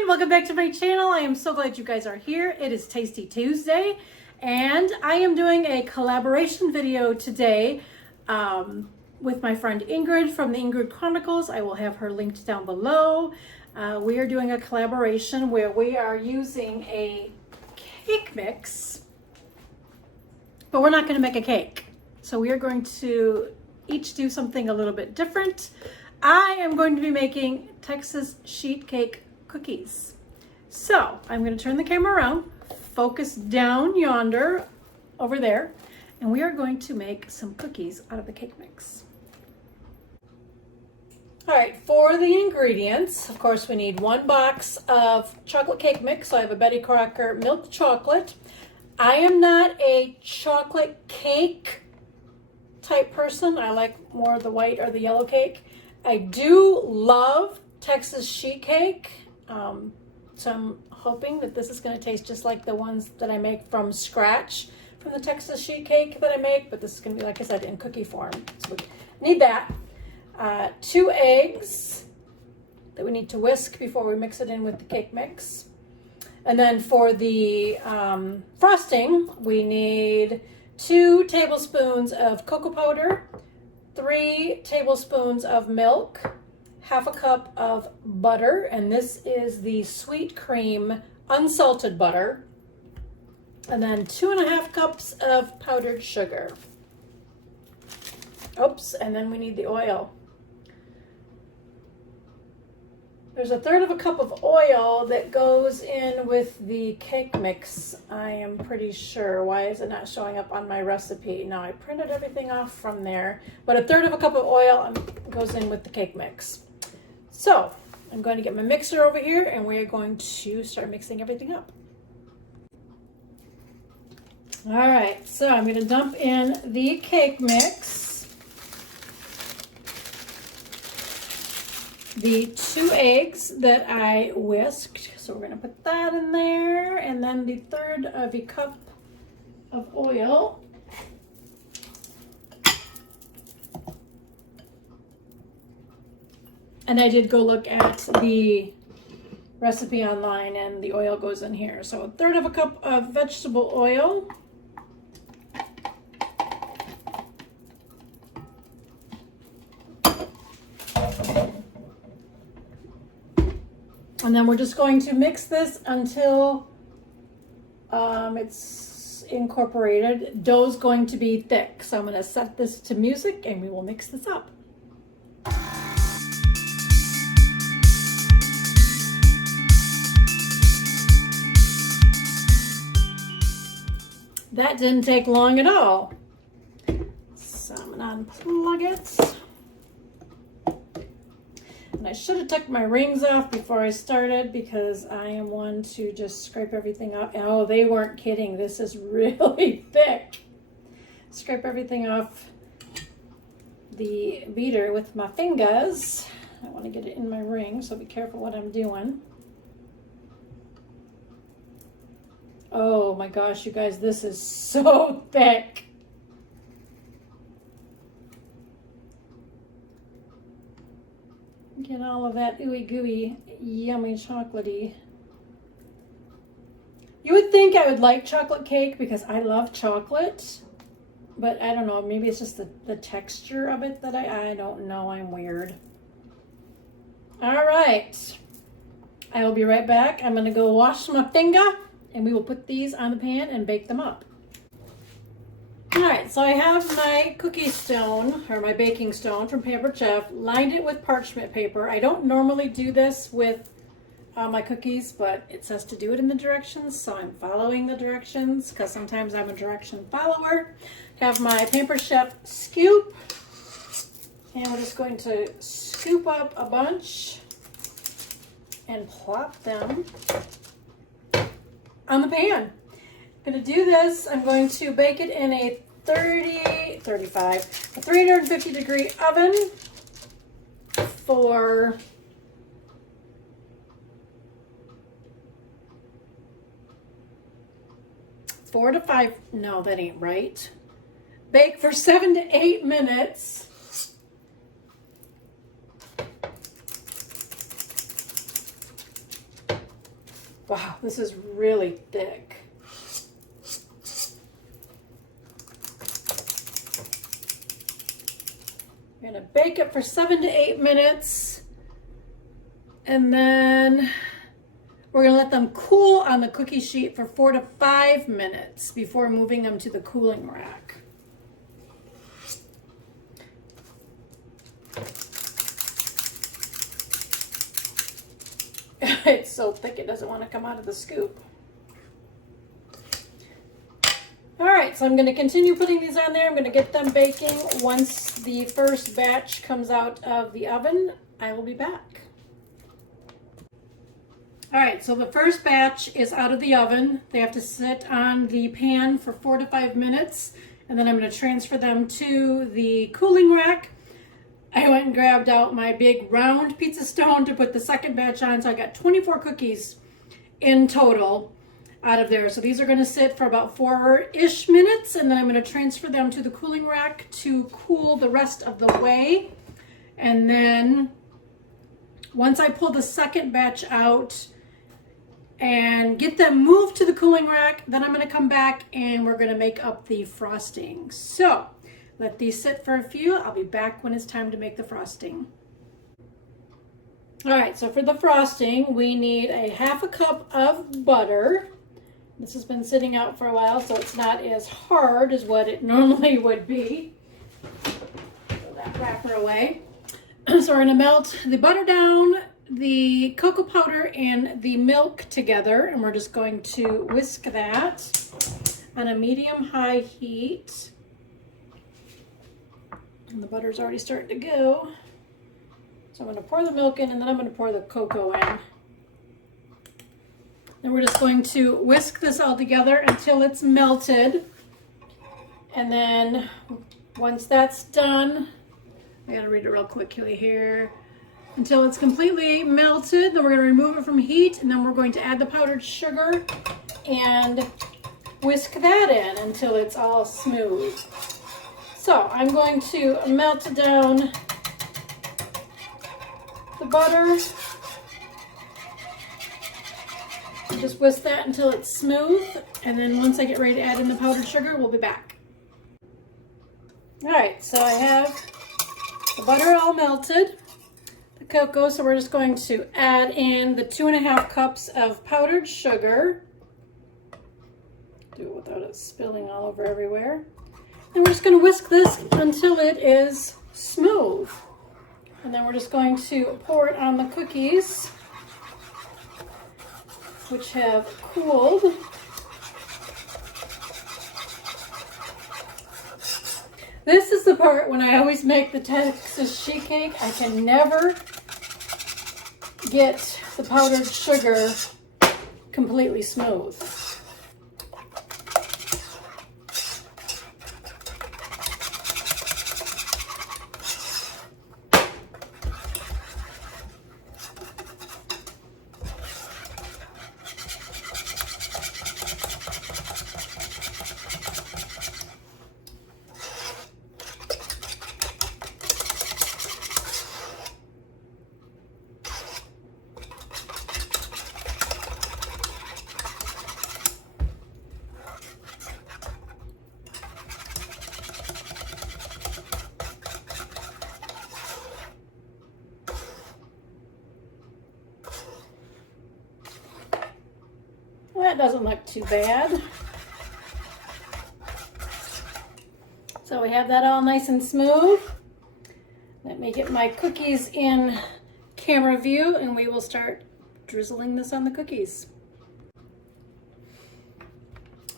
everyone, welcome back to my channel. I am so glad you guys are here. It is Tasty Tuesday and I am doing a collaboration video today with my friend Ingrid from the Ingrid Chronicles. I will have her linked down below. We are doing a collaboration where we are using a cake mix, but we're not going to make a cake. So we are going to each do something a little bit different. I am going to be making Texas sheet cake cookies. So I'm going to turn the camera around, focus down yonder over there, and we are going to make some cookies out of the cake mix. All right, for the ingredients, of course, we need 1 box of chocolate cake mix. So I have a Betty Crocker milk chocolate. I am not a chocolate cake type person. I like more the white or the yellow cake. I do love Texas sheet cake, so I'm hoping that this is going to taste just like the ones that I make from scratch from the Texas sheet cake that I make, but this is going to be, like I said, in cookie form. So we need that. 2 eggs that we need to whisk before we mix it in with the cake mix. And then for the frosting, we need 2 tablespoons of cocoa powder, 3 tablespoons of milk, 1/2 cup of butter, and this is the sweet cream unsalted butter, and then 2.5 cups of powdered sugar. Oops, and then we need the oil. There's 1/3 cup of oil that goes in with the cake mix, I am pretty sure. Why is it not showing up on my recipe? Now, I printed everything off from there, but 1/3 cup of oil goes in with the cake mix. So, I'm going to get my mixer over here and we're going to start mixing everything up. All right, so I'm going to dump in the cake mix, the 2 eggs that I whisked, so we're going to put that in there, and then the 1/3 cup of oil. And I did go look at the recipe online and the oil goes in here. So 1/3 cup of vegetable oil. And then we're just going to mix this until it's incorporated. Dough's going to be thick. So I'm going to set this to music and we will mix this up. That didn't take long at all. So I'm going to unplug it. And I should have took my rings off before I started because I am one to just scrape everything off. Oh, they weren't kidding. This is really thick. Scrape everything off the beater with my fingers. I want to get it in my ring, so be careful what I'm doing. Oh my gosh, you guys, this is so thick. Get all of that ooey gooey, yummy chocolatey. You would think I would like chocolate cake because I love chocolate, but I don't know, maybe it's just the texture of it that I don't know, I'm weird. All right, I will be right back. I'm gonna go wash my finger and we will put these on the pan and bake them up. All right, so I have my cookie stone, or my baking stone from Pampered Chef, lined it with parchment paper. I don't normally do this with my cookies, but it says to do it in the directions, so I'm following the directions because sometimes I'm a direction follower. Have my Pampered Chef scoop, and we're just going to scoop up a bunch and plop them on the pan. I'm going to do this. I'm going to bake it in a 350 degree oven for 4 to 5, no, that ain't right. Bake for 7 to 8 minutes. Wow, this is really thick. I'm gonna bake it for 7 to 8 minutes, and then we're gonna let them cool on the cookie sheet for 4 to 5 minutes before moving them to the cooling rack. It's so thick it doesn't want to come out of the scoop. All right, so I'm going to continue putting these on there. I'm going to get them baking. Once the first batch comes out of the oven, I will be back. All right, so the first batch is out of the oven. They have to sit on the pan for 4 to 5 minutes, and then I'm going to transfer them to the cooling rack. I went and grabbed out my big round pizza stone to put the second batch on, so I got 24 cookies in total out of there. So these are going to sit for about 4-ish minutes, and then I'm going to transfer them to the cooling rack to cool the rest of the way. And then once I pull the second batch out and get them moved to the cooling rack, then I'm going to come back and we're going to make up the frosting. So let these sit for a few. I'll be back when it's time to make the frosting. All right, so for the frosting, we need a 1/2 cup of butter. This has been sitting out for a while, so it's not as hard as what it normally would be. Throw that wrapper away. So we're gonna melt the butter down, the cocoa powder, and the milk together, and we're just going to whisk that on a medium-high heat. And the butter's already starting to go. So I'm going to pour the milk in, and then I'm going to pour the cocoa in. Then we're just going to whisk this all together until it's melted. And then once that's done, I got to read it real quickly here. Until it's completely melted, then we're going to remove it from heat, and then we're going to add the powdered sugar and whisk that in until it's all smooth. So I'm going to melt down the butter. Just whisk that until it's smooth, and then once I get ready to add in the powdered sugar, we'll be back. All right, so I have the butter all melted, the cocoa, so we're just going to add in the 2.5 cups of powdered sugar. Do it without it spilling all over everywhere. And we're just going to whisk this until it is smooth. And then we're just going to pour it on the cookies, which have cooled. This is the part when I always make the Texas sheet cake. I can never get the powdered sugar completely smooth. That doesn't look too bad. So we have that all nice and smooth. Let me get my cookies in camera view, and we will start drizzling this on the cookies.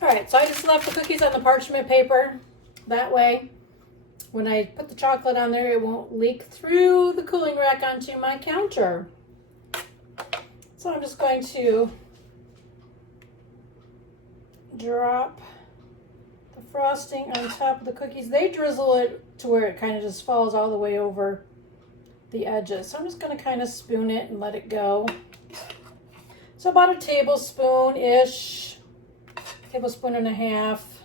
All right, so I just left the cookies on the parchment paper. That way, when I put the chocolate on there, it won't leak through the cooling rack onto my counter. So I'm just going to drop the frosting on top of the cookies. They drizzle it to where it kind of just falls all the way over the edges. So I'm just going to kind of spoon it and let it go. So about a tablespoon-ish, tablespoon and a half.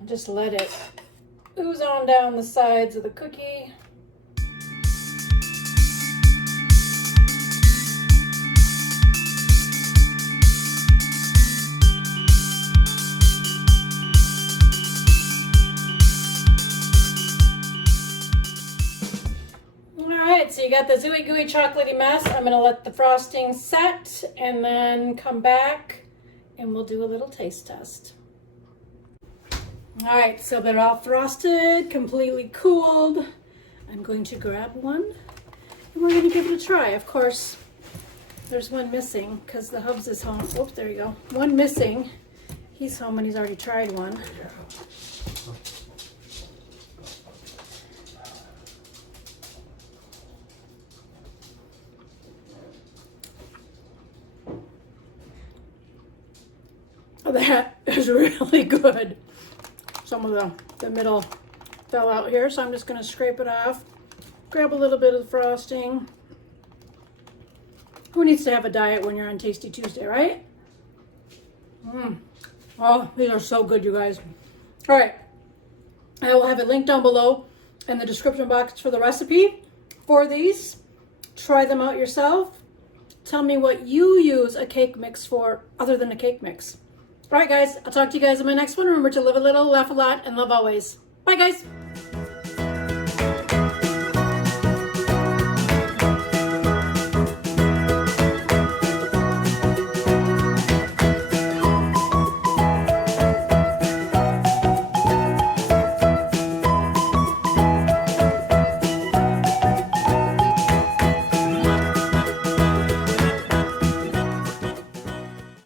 And just let it ooze on down the sides of the cookie. got the zooey gooey chocolatey mess. I'm going to let the frosting set and then come back and we'll do a little taste test. All right, so they're all frosted, completely cooled. I'm going to grab one and we're going to give it a try. Of course, there's one missing because the hubs is home. Oops, there you go. One missing. He's home and he's already tried one. That is really good. Some of the middle fell out here, so I'm just going to scrape it off. Grab a little bit of the frosting. Who needs to have a diet when you're on Tasty Tuesday, right? Oh, these are so good, you guys. All right. I will have it linked down below in the description box for the recipe for these. Try them out yourself. Tell me what you use a cake mix for other than a cake mix. All right, guys, I'll talk to you guys in my next one. Remember to live a little, laugh a lot, and love always. Bye, guys.